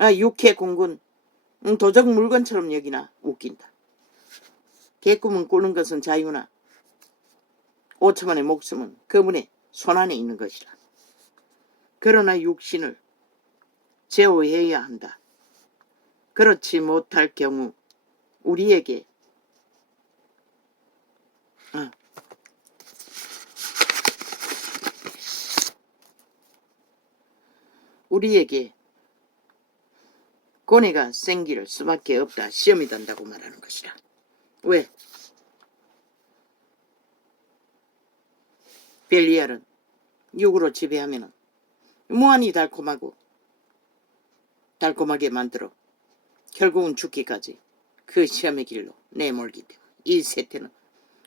육해 공군 도적 물건처럼 여기나 웃긴다. 개꿈은 꾸는 것은 자유나 5천만의 목숨은 그분의 손안에 있는 것이라. 그러나 육신을 제어해야 한다. 그렇지 못할 경우 우리에게 고뇌가 생길 수밖에 없다. 시험이 된다고 말하는 것이라. 왜? 벨리알은 육으로 지배하면 무한히 달콤하게 만들어 결국은 죽기까지 그 시험의 길로 내몰기 때문에 이 세태는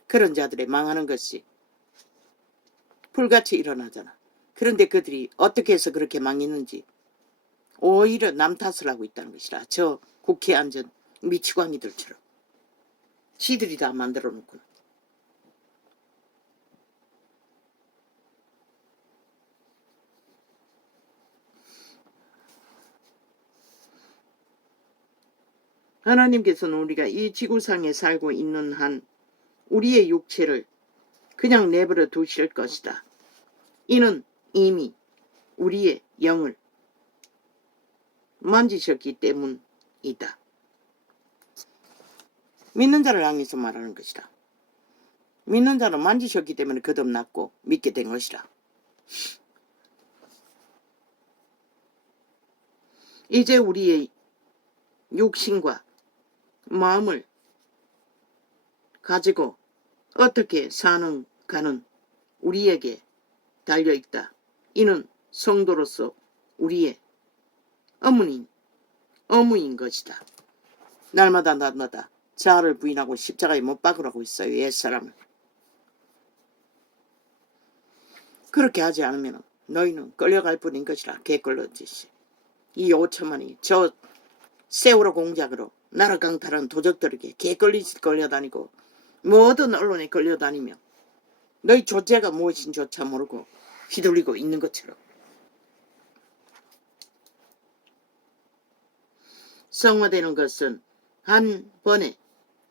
그런 자들의 망하는 것이 불같이 일어나잖아. 그런데 그들이 어떻게 해서 그렇게 망했는지 오히려 남 탓을 하고 있다는 것이라. 저 국회에 앉은 미치광이들처럼 지들이 다 만들어 놓구나. 하나님께서는 우리가 이 지구상에 살고 있는 한 우리의 육체를 그냥 내버려 두실 것이다. 이는 이미 우리의 영을 만지셨기 때문이다. 믿는 자를 향해서 말하는 것이다. 믿는 자를 만지셨기 때문에 거듭났고 믿게 된 것이다. 이제 우리의 육신과 마음을 가지고 어떻게 사는가는 우리에게 달려있다. 이는 성도로서 우리의 의무인 것이다. 날마다 자아를 부인하고 십자가에 못 박으라고 있어요. 옛사람을. 그렇게 하지 않으면 너희는 끌려갈 뿐인 것이라. 개끌러지시. 이 5천만이 저 세월호 공작으로 나라 강탈한 도적들에게 개끌리듯 끌려다니고 모든 언론에 끌려다니며 너희 존재가 무엇인조차 모르고 휘둘리고 있는 것처럼. 성화되는 것은 한 번의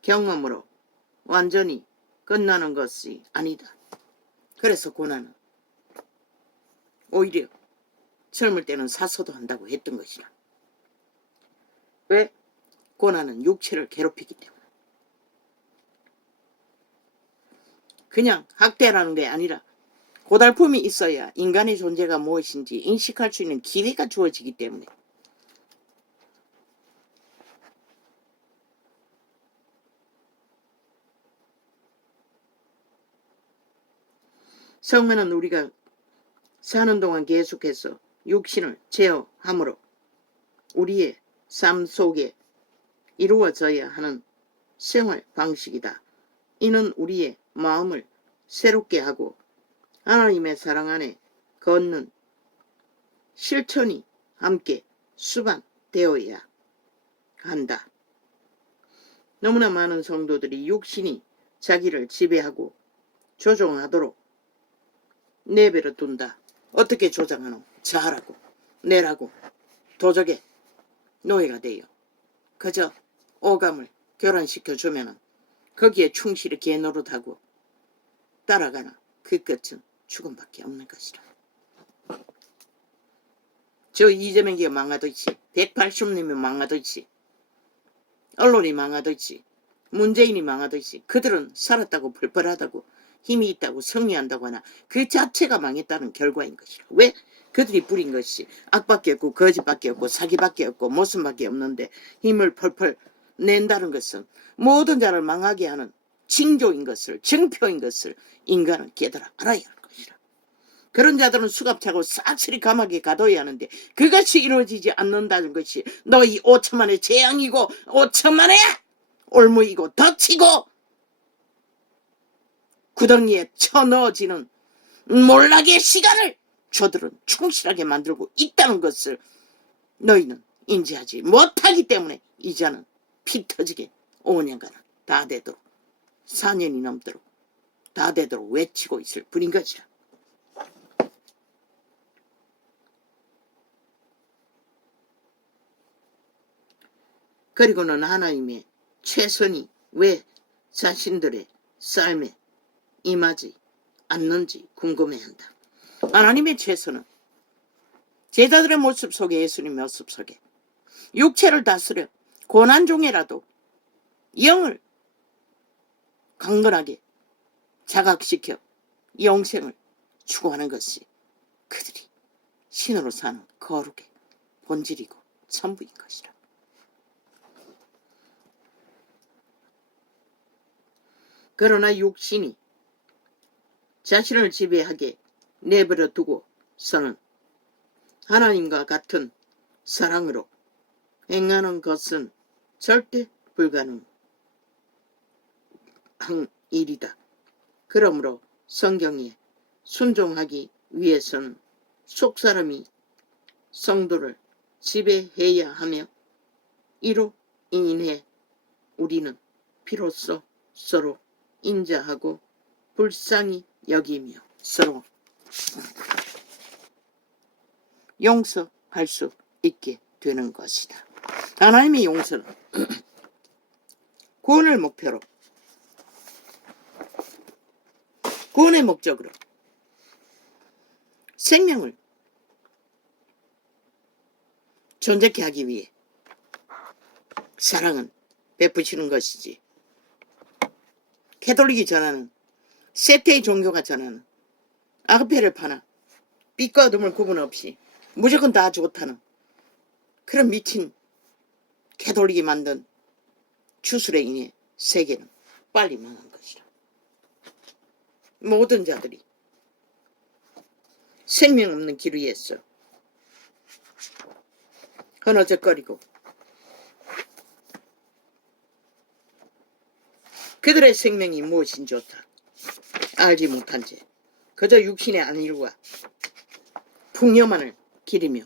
경험으로 완전히 끝나는 것이 아니다. 그래서 고난은 오히려 젊을 때는 사소도 한다고 했던 것이라. 왜? 고난은 육체를 괴롭히기 때문에. 그냥 학대라는 게 아니라 고달픔이 있어야 인간의 존재가 무엇인지 인식할 수 있는 기회가 주어지기 때문에. 성화는 우리가 사는 동안 계속해서 육신을 제어함으로 우리의 삶 속에 이루어져야 하는 생활 방식이다. 이는 우리의 마음을 새롭게 하고 하나님의 사랑 안에 걷는 실천이 함께 수반되어야 한다. 너무나 많은 성도들이 육신이 자기를 지배하고 조종하도록 내버려 둔다. 어떻게 조장하노? 자라고 내라고 도적의 노예가 돼요. 그저 오감을 교란시켜주면 거기에 충실히 개노릇하고 따라가나 그 끝은 죽음밖에 없는 것이라. 저 이재명이가 망하듯이 180님이 망하듯이 언론이 망하듯이 문재인이 망하듯이 그들은 살았다고 펄펄하다고 힘이 있다고 승리한다고 하나 그 자체가 망했다는 결과인 것이라. 왜? 그들이 부린 것이 악밖에 없고 거짓밖에 없고 사기밖에 없고 모순밖에 없는데 힘을 펄펄 낸다는 것은 모든 자를 망하게 하는 징조인 것을, 증표인 것을 인간은 깨달아 알아야 할 것이라. 그런 자들은 수갑차고 싹쓸이 감옥에 가둬야 하는데 그것이 이루어지지 않는다는 것이 너희 5천만의 재앙이고 5천만의 올무이고 덧치고 구덩이에 쳐넣어지는 몰락의 시간을 저들은 충실하게 만들고 있다는 것을 너희는 인지하지 못하기 때문에 이자는 피 터지게 5년간 다 되도록 4년이 넘도록 다 되도록 외치고 있을 뿐인 것이라. 그리고는 하나님의 최선이 왜 자신들의 삶에 임하지 않는지 궁금해한다. 하나님의 최선은 제자들의 모습 속에, 예수님의 모습 속에 육체를 다스려 고난 중에라도 영을 강건하게 자각시켜 영생을 추구하는 것이 그들이 신으로 사는 거룩의 본질이고 전부인 것이라. 그러나 육신이 자신을 지배하게 내버려 두고서는 하나님과 같은 사랑으로 행하는 것은 절대 불가능한 일이다. 그러므로 성경에 순종하기 위해서는 속사람이 성도를 지배해야 하며 이로 인해 우리는 비로소 서로 인자하고 불쌍히 여기며 서로 용서할 수 있게 되는 것이다. 하나님의 용서는 구원을 목표로, 구원의 목적으로 생명을 존재케 하기 위해 사랑은 베푸시는 것이지, 캐톨릭이 전하는, 세테의 종교가 전하는 아가페를 파나 빛과 어둠을 구분 없이 무조건 다 좋다는 그런 미친 캐톨릭이 만든 주술에 인해 세계는 빨리 망한 것이라. 모든 자들이 생명 없는 길 위에서 흐느적거리고 그들의 생명이 무엇인 좋다 알지 못한 채 그저 육신의 안일과 풍요만을 기리며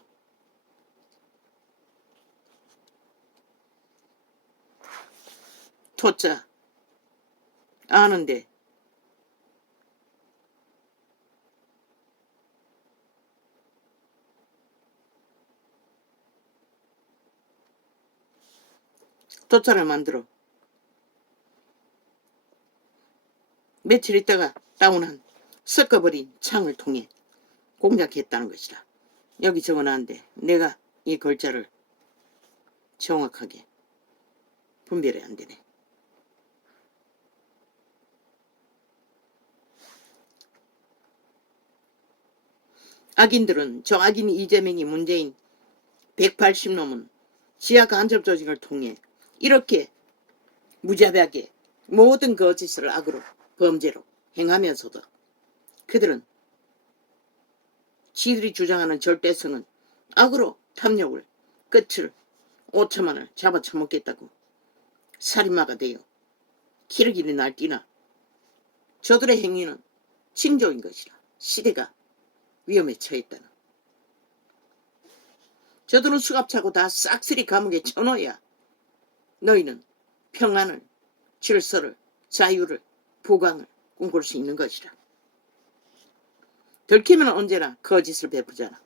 토자 아는데 토자를 만들어 며칠 있다가 다운한 섞어버린 창을 통해 공작했다는 것이라. 여기 적어놨는데 내가 이 글자를 정확하게 분별이 안 되네. 악인들은, 저 악인 이재명이 문재인 180놈은 지하 간접 조직을 통해 이렇게 무자비하게 모든 거짓을 악으로 범죄로 행하면서도 그들은 지들이 주장하는 절대성은 악으로 탐욕을 끝을 5천만을 잡아쳐먹겠다고 살인마가 되어 기러기를 날뛰나 저들의 행위는 징조인 것이라. 시대가 위험에 처했다는. 저들은 수갑차고 다 싹쓸이 감옥에 쳐넣어야 너희는 평안을, 질서를, 자유를, 부강을 꿈꿀 수 있는 것이라. 들키면 언제나 거짓을 베푸잖아.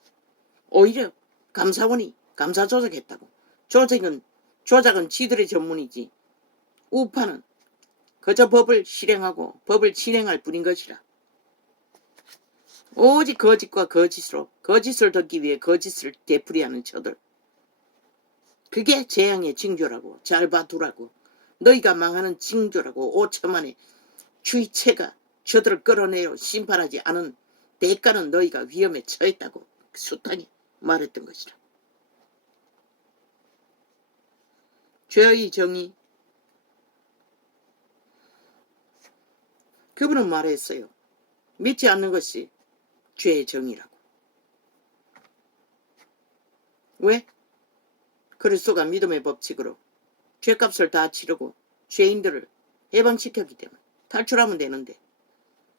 오히려 감사원이 감사 조작했다고. 조작은 지들의 전문이지. 우파는 그저 법을 실행하고 법을 진행할 뿐인 것이라. 오직 거짓과 거짓으로 거짓을 덮기 위해 거짓을 되풀이하는 저들. 그게 재앙의 징조라고. 잘 봐두라고. 너희가 망하는 징조라고. 5천만의 주의체가 저들을 끌어내려 심판하지 않은 대가는 너희가 위험에 처했다고 숱하게 말했던 것이라. 죄의 정의. 그분은 말했어요. 믿지 않는 것이 죄의 정의라고. 왜? 그리스도가 믿음의 법칙으로 죄값을 다 치르고 죄인들을 해방시켰기 때문에 탈출하면 되는데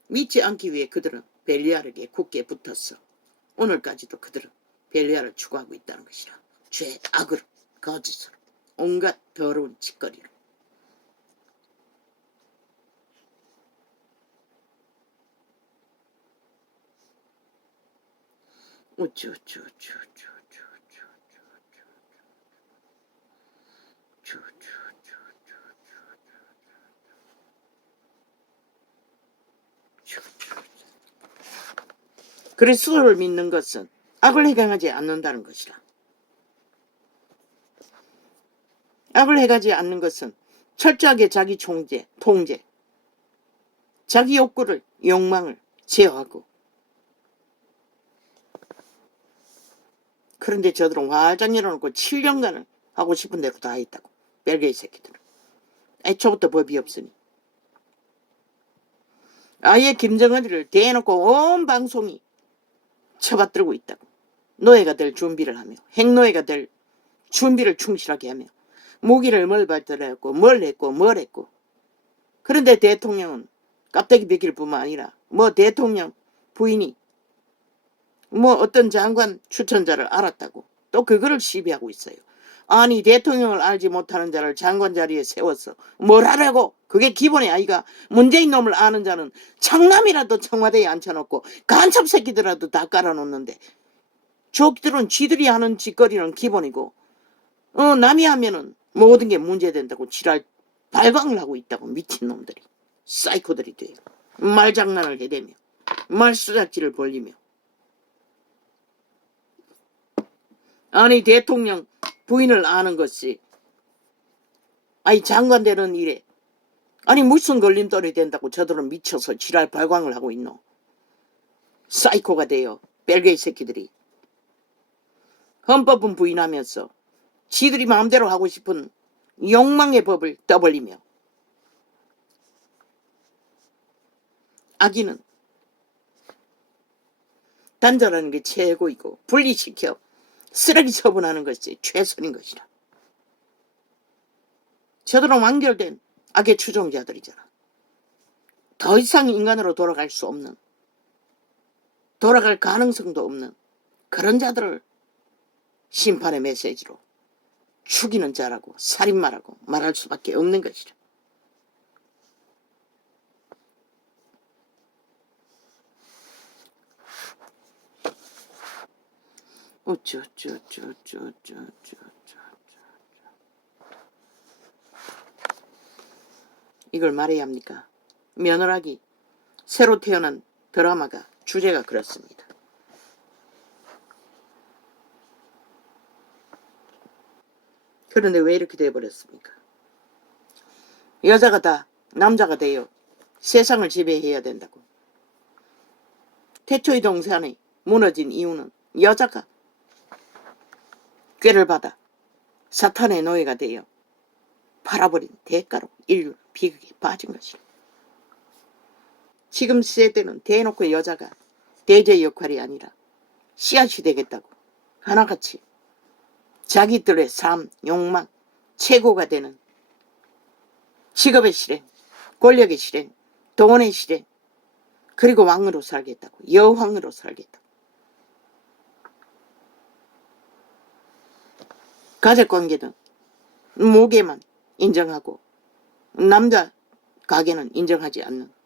믿지 않기 위해 그들은 벨리알에게 굳게 붙었어. 오늘까지도 그들은 벨리알을 추구하고 있다는 것이라. 죄, 악으로, 거짓으로, 온갖 더러운 짓거리로. 그리스도를 믿는 것은 악을 행하지 않는다는 것이라. 악을 행하지 않는 것은 철저하게 자기 통제, 자기 욕구를, 욕망을 제어하고. 그런데 저들은 화장 열어놓고 7년간을 하고 싶은 대로 다 했다고. 벨기에 새끼들은. 애초부터 법이 없으니. 아예 김정은이를 대놓고 온 방송이 쳐받들고 있다고. 노예가 될 준비를 하며, 핵노예가 될 준비를 충실하게 하며, 무기를 뭘 발달했고 뭘 했고. 그런데 대통령은 깝대기 베길 뿐만 아니라 대통령 부인이 어떤 장관 추천자를 알았다고 또 그거를 시비하고 있어요. 아니 대통령을 알지 못하는 자를 장관 자리에 세워서 뭘 하라고. 그게 기본이 아이가. 문재인 놈을 아는 자는 장남이라도 청와대에 앉혀놓고 간첩 새끼들라도 다 깔아놓는데 저들은 쥐들이 하는 짓거리는 기본이고 남이 하면은 모든 게 문제된다고 지랄 발광을 하고 있다고. 미친놈들이 사이코들이 돼요. 말장난을 해대며 말수작질을 벌리며. 아니 대통령 부인을 아는 것이 아니 장관 되는 일에 아니 무슨 걸림돌이 된다고 저들은 미쳐서 지랄 발광을 하고 있노. 사이코가 돼요. 벨기에 새끼들이. 헌법은 부인하면서 지들이 마음대로 하고 싶은 욕망의 법을 떠벌리며 악인은 단절하는 게 최고이고 분리시켜 쓰레기 처분하는 것이 최선인 것이라. 저들은 완결된 악의 추종자들이잖아. 더 이상 인간으로 돌아갈 수 없는, 돌아갈 가능성도 없는 그런 자들을 심판의 메시지로 죽이는 자라고 살인마라고 말할 수밖에 없는 것이라. 이걸 말해야 합니까? 며느라기 새로 태어난 드라마가 주제가 그렇습니다. 그런데 왜 이렇게 돼버렸습니까? 여자가 다 남자가 돼요. 세상을 지배해야 된다고. 태초의 동산이 무너진 이유는 여자가 꾀를 받아 사탄의 노예가 되어 팔아버린 대가로 인류 비극에 빠진 것이다. 지금 시대는 대놓고 여자가 대제 역할이 아니라 씨앗이 되겠다고 하나같이 자기들의 삶, 욕망, 최고가 되는 직업의 실행, 권력의 실행, 돈의 실행, 그리고 왕으로 살겠다고, 여왕으로 살겠다고. 가족관계는 모계만 인정하고 남자 가게는 인정하지 않는.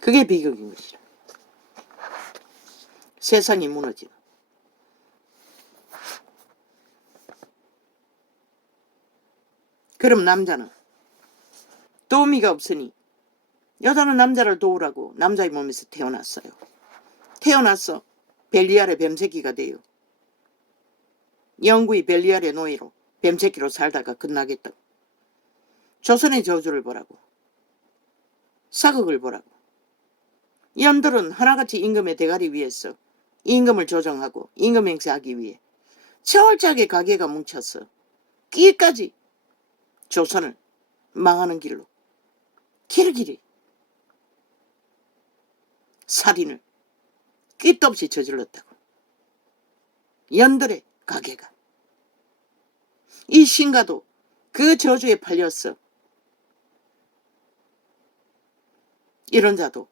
그게 비극인 것이라. 세상이 무너지는. 그럼 남자는 도우미가 없으니 여자는 남자를 도우라고 남자의 몸에서 태어났어요. 태어나서 벨리알의 뱀새끼가 돼요. 영구히 벨리알의 노예로 뱀새끼로 살다가 끝나겠다고. 조선의 저주를 보라고. 사극을 보라고. 연들은 하나같이 임금의 대가리 위에서 임금을 조정하고 임금 행세하기 위해 철저하게 가게가 뭉쳤어. 끼까지 조선을 망하는 길로 길길이 살인을 끝도 없이 저질렀다고. 연들의 가게가. 이 신가도 그 저주에 팔렸어. 이런 자도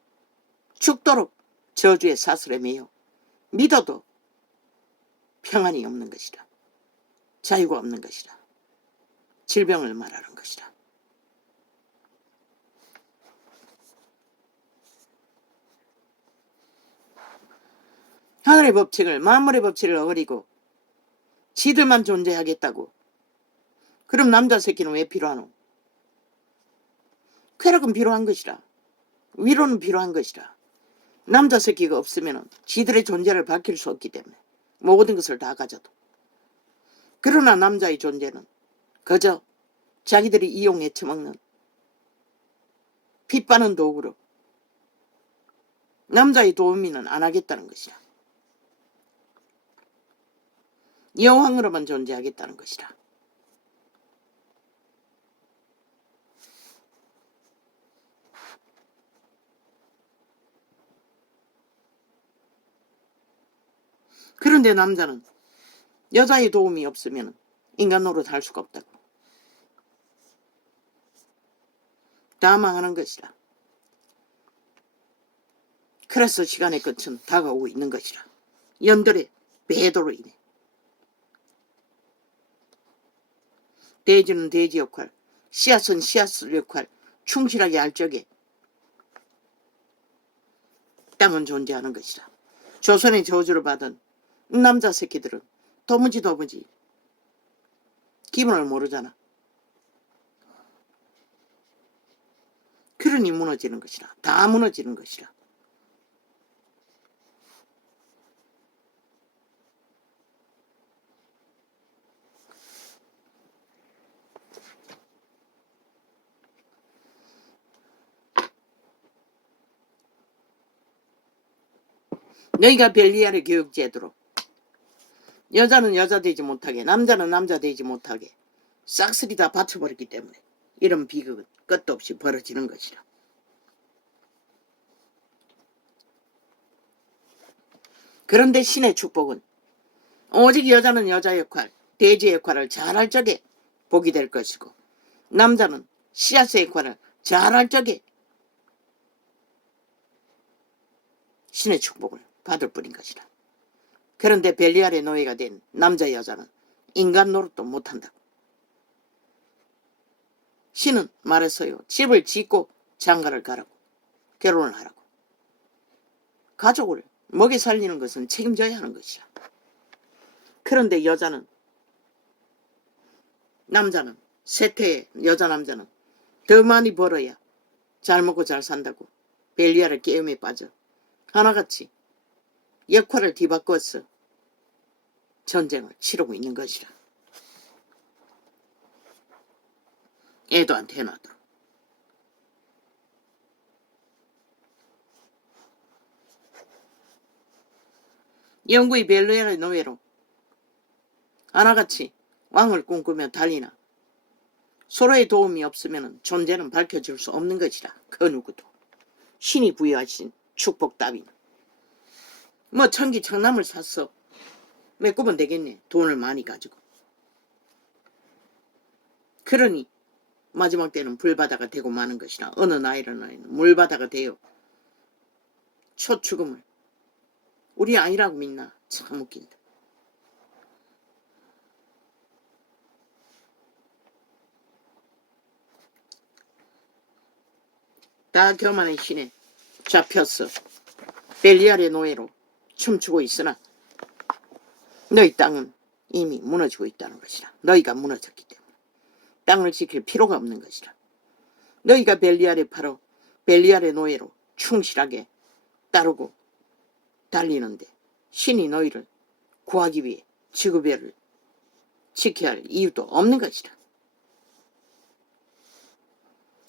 죽도록 저주의 사슬에 매여 믿어도 평안이 없는 것이라. 자유가 없는 것이라. 질병을 말하는 것이라. 하늘의 법칙을, 만물의 법칙을 어기고 지들만 존재하겠다고. 그럼 남자 새끼는 왜 필요하노? 쾌락은 필요한 것이라. 위로는 필요한 것이라. 남자 새끼가 없으면 지들의 존재를 밝힐 수 없기 때문에 모든 것을 다 가져도. 그러나 남자의 존재는 그저 자기들이 이용해 처먹는 핏바는 도구로 남자의 도우미는 안 하겠다는 것이라. 여왕으로만 존재하겠다는 것이라. 그런데 남자는 여자의 도움이 없으면 인간 노릇 할 수가 없다고. 다 망하는 것이라. 그래서 시간의 끝은 다가오고 있는 것이라. 연들의 배도로 인해. 돼지는 돼지 역할, 씨앗은 씨앗 역할 충실하게 할 적에 땅은 존재하는 것이라. 조선의 저주를 받은 남자 새끼들은 도무지 기분을 모르잖아. 그러니 무너지는 것이라. 다 무너지는 것이라. 너희가 벨리알의 교육제도로 여자는 여자 되지 못하게, 남자는 남자 되지 못하게 싹쓸이 다 받쳐버렸기 때문에 이런 비극은 끝도 없이 벌어지는 것이라. 그런데 신의 축복은 오직 여자는 여자 역할, 돼지 역할을 잘할 적에 복이 될 것이고, 남자는 씨앗의 역할을 잘할 적에 신의 축복을 받을 뿐인 것이라. 그런데 벨리알의 노예가 된 남자 여자는 인간 노릇도 못한다고. 신은 말했어요. 집을 짓고 장가를 가라고. 결혼을 하라고. 가족을 먹여 살리는 것은 책임져야 하는 것이야. 그런데 남자는 세태의 여자 남자는 더 많이 벌어야 잘 먹고 잘 산다고 벨리알의 깨움에 빠져 하나같이 역할을 뒤바꿔서 전쟁을 치르고 있는 것이라. 애도 안 태어나도록. 영구의 벨리알의 노예로 하나같이 왕을 꿈꾸며 달리나 서로의 도움이 없으면 존재는 밝혀질 수 없는 것이라. 그 누구도. 신이 부여하신 축복 따위는. 뭐 천기천남을 샀어. 메꾸면 되겠네. 돈을 많이 가지고. 그러니 마지막 때는 불바다가 되고 마는 것이라. 어느 나이는 물바다가 되어 초죽음을 우리 아니라고 믿나. 참 웃긴다. 다 교만의 신에 잡혔어. 벨리알의 노예로 춤추고 있으나 너희 땅은 이미 무너지고 있다는 것이라. 너희가 무너졌기 때문에 땅을 지킬 필요가 없는 것이라. 너희가 벨리알의 노예로 충실하게 따르고 달리는데 신이 너희를 구하기 위해 지구별을 지켜야 할 이유도 없는 것이라.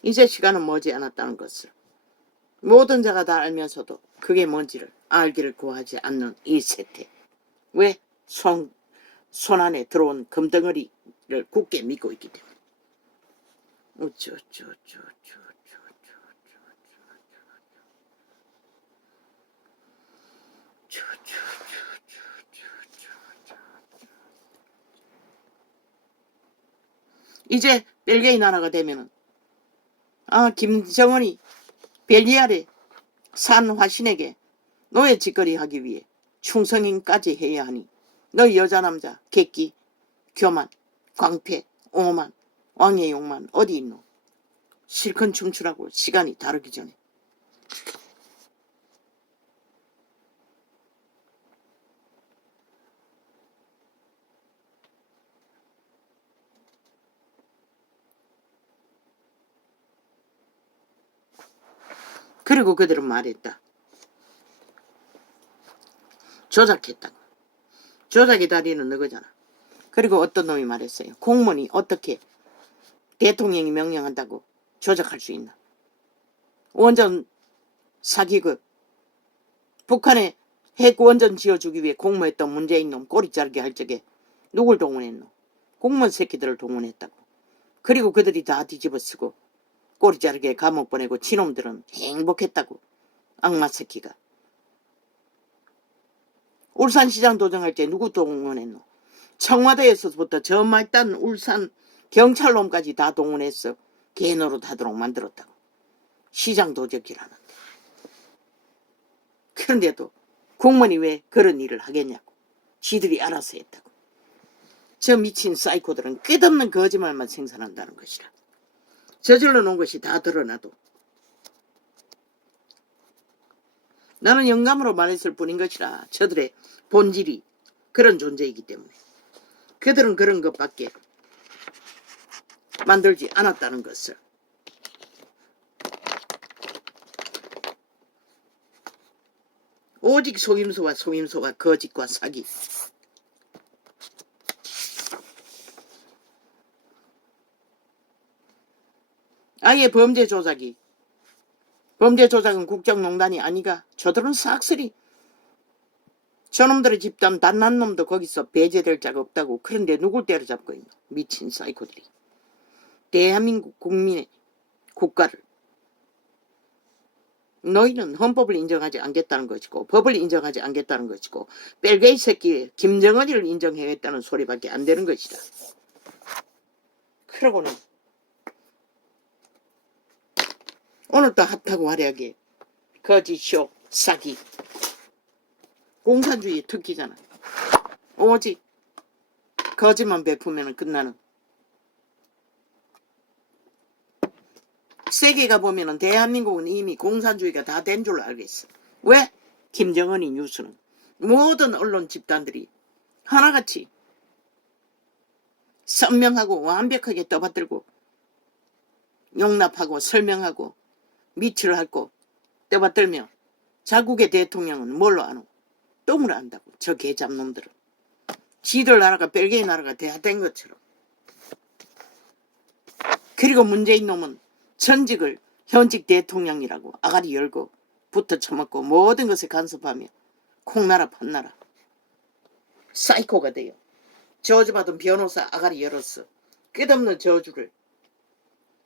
이제 시간은 머지않았다는 것을 모든 자가 다 알면서도 그게 뭔지를 알기를 구하지 않는 이 세태. 왜? 손 안에 들어온 금덩어리를 굳게 믿고 있기 때문에. 이제 벨기에 나라가 되면은 김정은이 벨리알의 산 화신에게 노예 짓거리 하기 위해 충성인까지 해야 하니 너희 여자 남자 객기 교만 광패 오만 왕의 욕만 어디 있노. 실컷 춤추라고 시간이 다르기 전에. 그리고 그들은 말했다. 조작했다고. 조작의 다리는 너거잖아. 그리고 어떤 놈이 말했어요. 공무원이 어떻게 대통령이 명령한다고 조작할 수 있나. 원전 사기극. 북한에 핵 원전 지어주기 위해 공모했던 문재인 놈 꼬리 자르게 할 적에 누굴 동원했노? 공무원 새끼들을 동원했다고. 그리고 그들이 다 뒤집어쓰고 꼬리 자르게 감옥 보내고 지놈들은 행복했다고. 악마 새끼가. 울산시장 도정할 때 누구 동원했노? 청와대에서부터 저 말단 울산 경찰놈까지 다 동원했어. 개노릇하도록 만들었다고. 시장 도적이라는데. 그런데도 공무원이 왜 그런 일을 하겠냐고. 지들이 알아서 했다고. 저 미친 사이코들은 끝없는 거짓말만 생산한다는 것이라. 저질러 놓은 것이 다 드러나도 나는 영감으로 말했을 뿐인 것이라. 저들의 본질이 그런 존재이기 때문에. 그들은 그런 것밖에 만들지 않았다는 것을. 오직 속임수와 거짓과 사기. 아예 범죄 조작은 국정농단이 아니가. 저들은 싹쓸이 저놈들의 집단 단 한 놈도 거기서 배제될 자가 없다고. 그런데 누굴 때려잡고 있노? 미친 사이코들이. 대한민국 국민의 국가를. 너희는 헌법을 인정하지 않겠다는 것이고 법을 인정하지 않겠다는 것이고 벨게이 새끼 김정은이를 인정해야겠다는 소리밖에 안 되는 것이다. 그러고는 오늘도 핫하고 화려하게 거짓쇼 사기 공산주의 특기잖아. 오직 거짓만 베푸면 끝나는. 세계가 보면은 대한민국은 이미 공산주의가 다 된 줄 알겠어. 왜? 김정은이 뉴스는 모든 언론 집단들이 하나같이 선명하고 완벽하게 떠받들고 용납하고 설명하고 미치를 하고 떠받들며 자국의 대통령은 뭘로 아노? 똥을 안다고. 저 개잡놈들은. 지들 나라가 벨기에 나라가 대화된 것처럼. 그리고 문재인 놈은 전직을 현직 대통령이라고 아가리 열고 붙어 처먹고 모든 것에 간섭하며 콩나라 판나라 사이코가 돼요. 저주받은 변호사 아가리 열었어. 끝없는 저주를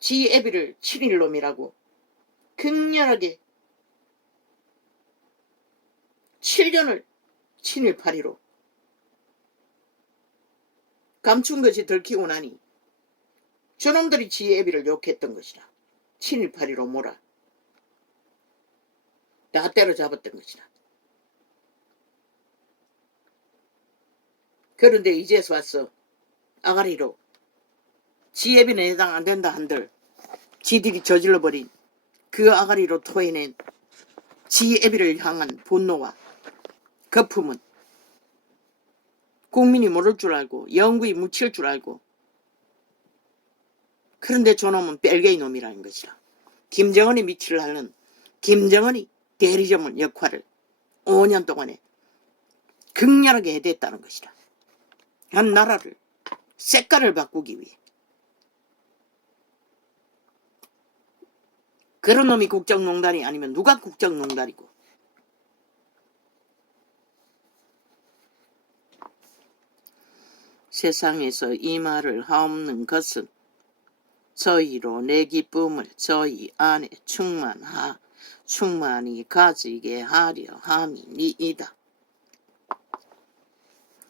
지 애비를 7일놈이라고 극렬하게 7년을 7일 8일로 감춘 것이 들키고 나니 저놈들이 지 애비를 욕했던 것이라. 7일 8일로 몰아 다 때려잡았던 것이라. 그런데 이제서 왔어. 아가리로 지 애비는 해당 안 된다 한들 지들이 저질러버린 그 아가리로 토해낸 지 애비를 향한 분노와 거품은 국민이 모를 줄 알고 영구히 묻힐 줄 알고. 그런데 저놈은 벨게이 놈이라는 것이라. 김정은이 미치를 하는 김정은이 대리점을 역할을 5년 동안에 극렬하게 해댔다는 것이라. 한 나라를 색깔을 바꾸기 위해. 그런 놈이 국정농단이 아니면 누가 국정농단이고. 세상에서 이 말을 하옵는 것은 저희로 내 기쁨을 저희 안에 충만히 가지게 하려 함이니이다.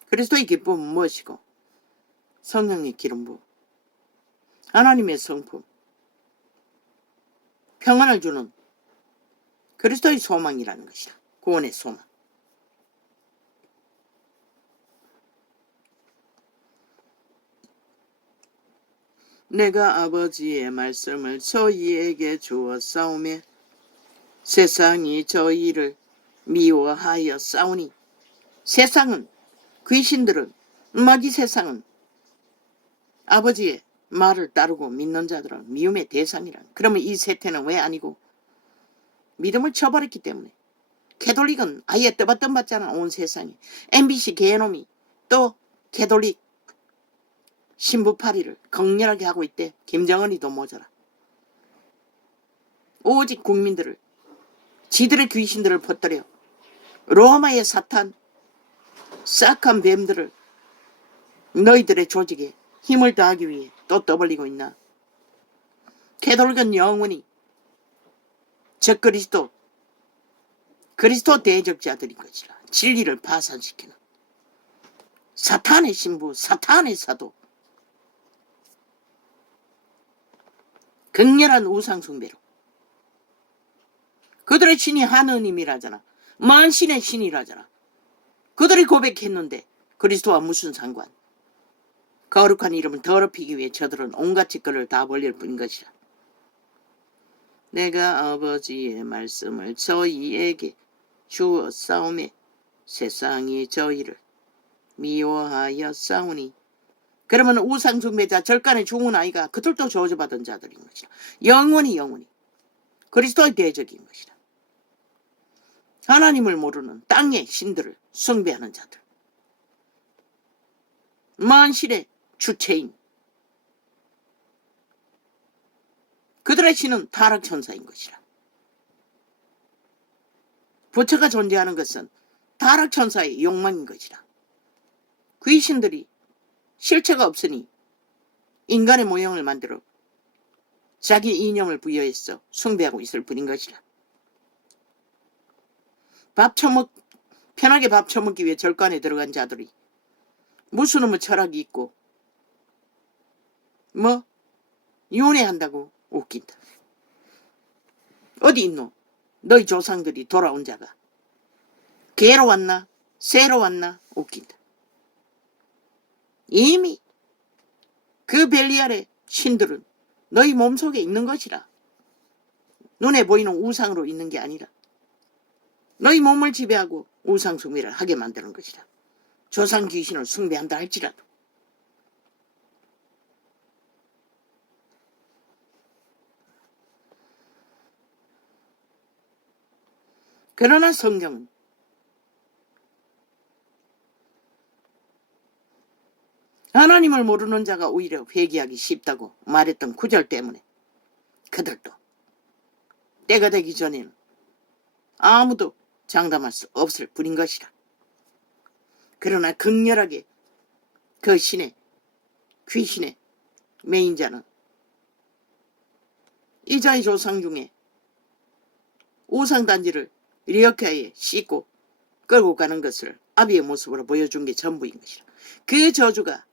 그리스도의 기쁨은 무엇이고? 성령의 기름 부음, 하나님의 성품, 평안을 주는 그리스도의 소망이라는 것이다. 구원의 소망. 내가 아버지의 말씀을 저희에게 주었사오매 세상이 저희를 미워하여 싸우니. 세상은, 귀신들은, 마귀 세상은 아버지의 말을 따르고 믿는 자들은 미움의 대상이라. 그러면 이 세태는 왜 아니고? 믿음을 쳐버렸기 때문에. 캐톨릭은 아예 떠받떠받잖아. 온 세상에. MBC 개놈이 또 캐톨릭 신부파리를 격렬하게 하고 있대. 김정은이도 모자라. 오직 국민들을, 지들의 귀신들을 퍼뜨려 로마의 사탄 싹한 뱀들을 너희들의 조직에 힘을 더하기 위해 또 떠벌리고 있나. 캐톨릭은 영원히 적그리스도 그리스도 대적자들인 것이라. 진리를 파산시키는 사탄의 신부, 사탄의 사도, 극렬한 우상숭배로. 그들의 신이 하느님이라잖아. 만신의 신이라잖아. 그들이 고백했는데 그리스도와 무슨 상관. 거룩한 이름을 더럽히기 위해 저들은 온갖 짓거리를 다 벌릴 뿐인 것이라. 내가 아버지의 말씀을 저희에게 주었사오매 세상이 저희를 미워하여 싸우니. 그러면 우상숭배자 절간에 죽은 아이가 그들도 저주받은 자들인 것이라. 영원히 그리스도의 대적인 것이라. 하나님을 모르는 땅의 신들을 숭배하는 자들, 만실의 주체인 그들의 신은 타락천사인 것이라. 부처가 존재하는 것은 타락천사의 욕망인 것이라. 귀신들이 실체가 없으니 인간의 모형을 만들어 자기 이념을 부여해서 숭배하고 있을 뿐인 것이라. 편하게 밥 처먹기 위해 절간에 들어간 자들이 무슨 놈의 철학이 있고 윤회한다고 웃긴다. 어디 있노? 너희 조상들이 돌아온 자가. 개로 왔나? 새로 왔나? 웃긴다. 이미 그 벨리알의 신들은 너희 몸속에 있는 것이라. 눈에 보이는 우상으로 있는 게 아니라 너희 몸을 지배하고 우상 숭배를 하게 만드는 것이라. 조상 귀신을 숭배한다 할지라도. 그러나 성경은 하나님을 모르는 자가 오히려 회개하기 쉽다고 말했던 구절 때문에 그들도 때가 되기 전에는 아무도 장담할 수 없을 뿐인 것이라. 그러나 극렬하게 그 귀신의 메인자는 이자의 조상 중에 우상단지를 리어카에 싣고 끌고 가는 것을 아비의 모습으로 보여준 게 전부인 것이라. 그 저주가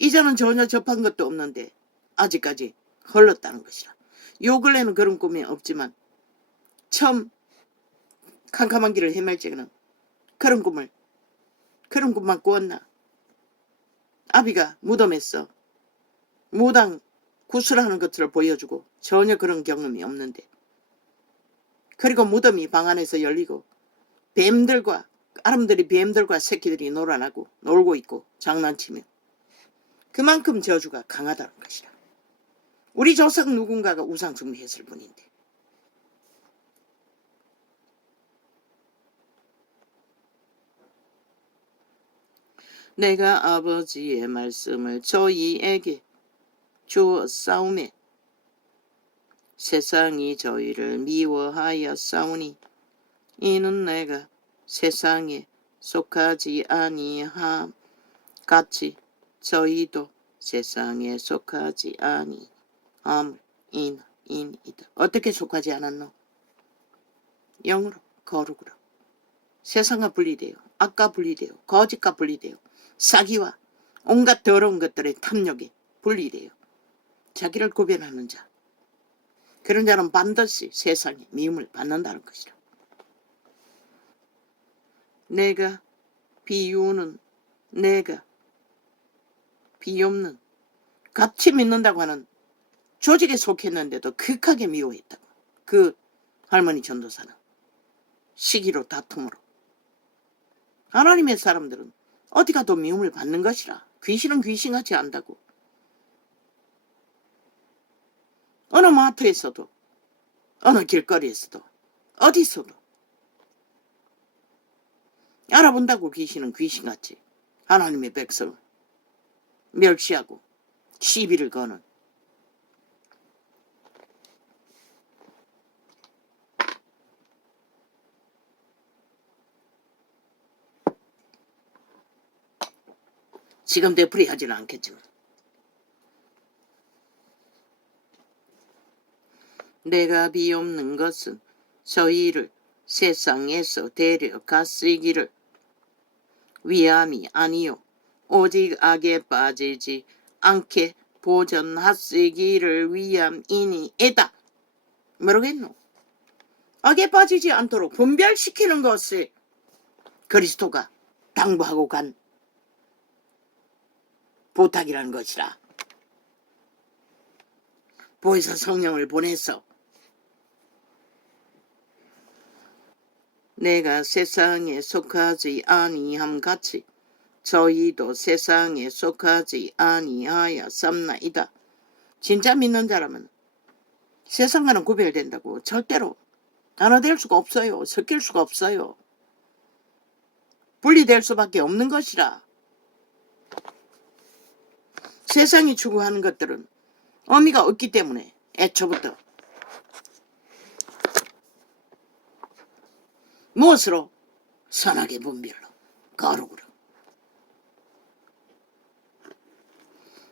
이자는 전혀 접한 것도 없는데 아직까지 흘렀다는 것이라. 요 근래는 그런 꿈이 없지만 처음 캄캄한 길을 헤맬 적에는 그런 꿈만 꾸었나. 아비가 무덤에서 무당 구슬하는 것들을 보여주고 전혀 그런 경험이 없는데, 그리고 무덤이 방 안에서 열리고 아름들이 뱀들과 새끼들이 놀고 있고 장난치며 그만큼 저주가 강하다는 것이라. 우리 조상 누군가가 우상숭배했을 뿐인데. 내가 아버지의 말씀을 저희에게 주었사오매 세상이 저희를 미워하여 싸우니 이는 내가 세상에 속하지 아니함 같이 저희도 세상에 속하지 아니함을 인이다. 어떻게 속하지 않았노? 영으로, 거룩으로. 세상과 분리되어, 악과 분리되어, 거짓과 분리되어, 사기와 온갖 더러운 것들의 탐욕에 분리되어 자기를 구별하는 자, 그런 자는 반드시 세상에 미움을 받는다는 것이라. 내가 비유는 내가 비없는 같이 믿는다고 하는 조직에 속했는데도 극하게 미워했다고. 그 할머니 전도사는 시기로 다툼으로. 하나님의 사람들은 어디 가도 미움을 받는 것이라. 귀신은 귀신같이 안다고. 어느 마트에서도 어느 길거리에서도 어디서도 알아본다고 귀신은 귀신같이 하나님의 백성을 멸시하고 시비를 거는 지금 되풀이 하지는 않겠지만 내가 비옵는 것은 저희를 세상에서 데려갔으기를 위함이 아니요 오직 악에 빠지지 않게 보전하시기를 위함이니이다. 뭐라겠노? 악에 빠지지 않도록 분별시키는 것을 그리스도가 당부하고 간 부탁이라는 것이라. 보혜사 성령을 보내서 내가 세상에 속하지 아니함 같이 저희도 세상에 속하지 아니하여 삼나이다. 진짜 믿는 자라면 세상과는 구별된다고. 절대로 하나 될 수가 없어요. 섞일 수가 없어요. 분리될 수밖에 없는 것이라. 세상이 추구하는 것들은 의미가 없기 때문에 애초부터 무엇으로? 선악의 분별로, 거룩으로.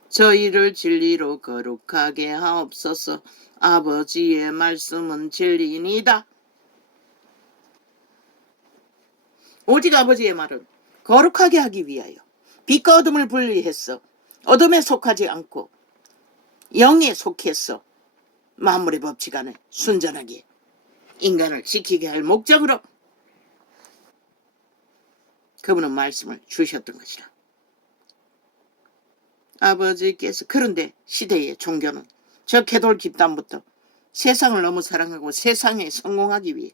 저희를 진리로 거룩하게 하옵소서. 아버지의 말씀은 진리이니다. 오직 아버지의 말은 거룩하게 하기 위하여 빛과 어둠을 분리해서 어둠에 속하지 않고 영에 속해서 만물의 법칙 안에 순전하게 인간을 지키게 할 목적으로 그분은 말씀을 주셨던 것이라. 아버지께서 그런데 시대의 종교는 저 개돌 집단부터 세상을 너무 사랑하고 세상에 성공하기 위해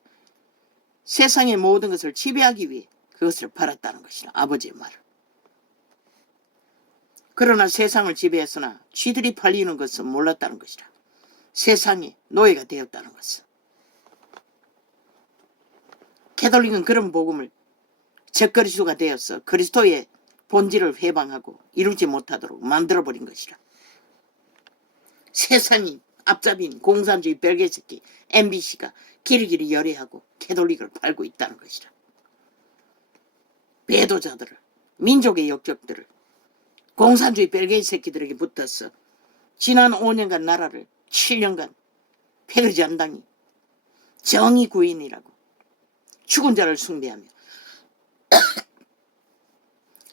세상의 모든 것을 지배하기 위해 그것을 팔았다는 것이라. 아버지의 말을. 그러나 세상을 지배했으나 쥐들이 팔리는 것은 몰랐다는 것이라. 세상의 노예가 되었다는 것은. 캐톨릭은 그런 복음을 적그리스도가 되어서 그리스도의 본질을 회방하고 이루지 못하도록 만들어버린 것이라. 세상이 앞잡이인 공산주의 별개새끼 MBC가 길이길이 열애하고 캐톨릭을 팔고 있다는 것이라. 배도자들을, 민족의 역적들을 공산주의 별개의 새끼들에게 붙어서 지난 5년간 나라를 7년간 패거리잔당이 정의 구인이라고 죽은 자를 숭배하며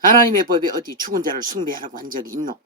하나님의 법에 어디 죽은 자를 숭배하라고 한 적이 있노?